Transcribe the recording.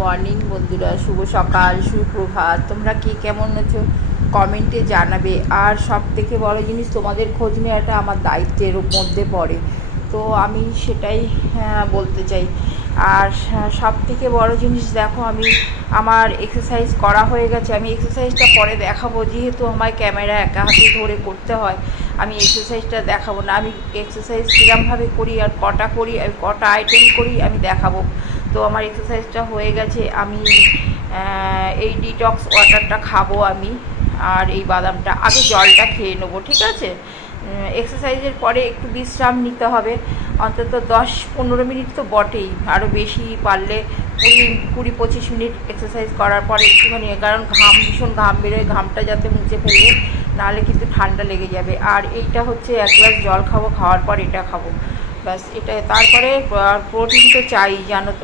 Morning বন্ধুরা, শুভ সকাল, সুপ্রভাত। তোমরা কে কেমন আছো কমেন্টে জানাবে। আর সব থেকে বড় জিনিস, তোমাদের খোঁজ নেওয়াটা আমার দায়িত্বের মধ্যে পড়ে, তো আমি সেটাই বলতে চাই। আর সব থেকে বড় জিনিস, দেখো আমি আমার এক্সারসাইজ করা হয়ে গেছে। আমি এক্সারসাইজটা পরে দেখাবো, যেহেতু আমার ক্যামেরা একা হাতে ধরে করতে হয়। আমি এক্সারসাইজটা দেখাবো না, আমি এক্সারসাইজ কীরমভাবে করি আর কটা করি আর কটা আইটেম করি আমি দেখাবো। তো আমার এক্সারসাইজটা হয়ে গেছে। আমি এই ডিটক্স ওয়াটারটা খাবো আমি, আর এই বাদামটা, আগে জলটা খেয়ে নেবো, ঠিক আছে? এক্সারসাইজের পরে একটু বিশ্রাম নিতে হবে, অন্তত 10-15 মিনিট তো বটেই, আরও বেশি পারলে 20-25 মিনিট এক্সারসাইজ করার পরে একটুখানি, কারণ ভীষণ ঘাম বেরোয়, ঘামটা যাতে মুছে ফেলবে, নাহলে কিন্তু ঠান্ডা লেগে যাবে। আর এইটা হচ্ছে 1 গ্লাস জল খাবো, খাওয়ার পর এটা খাবো, ব্যাস। এটা তারপরে প্রোটিন তো চাই, জানো তো।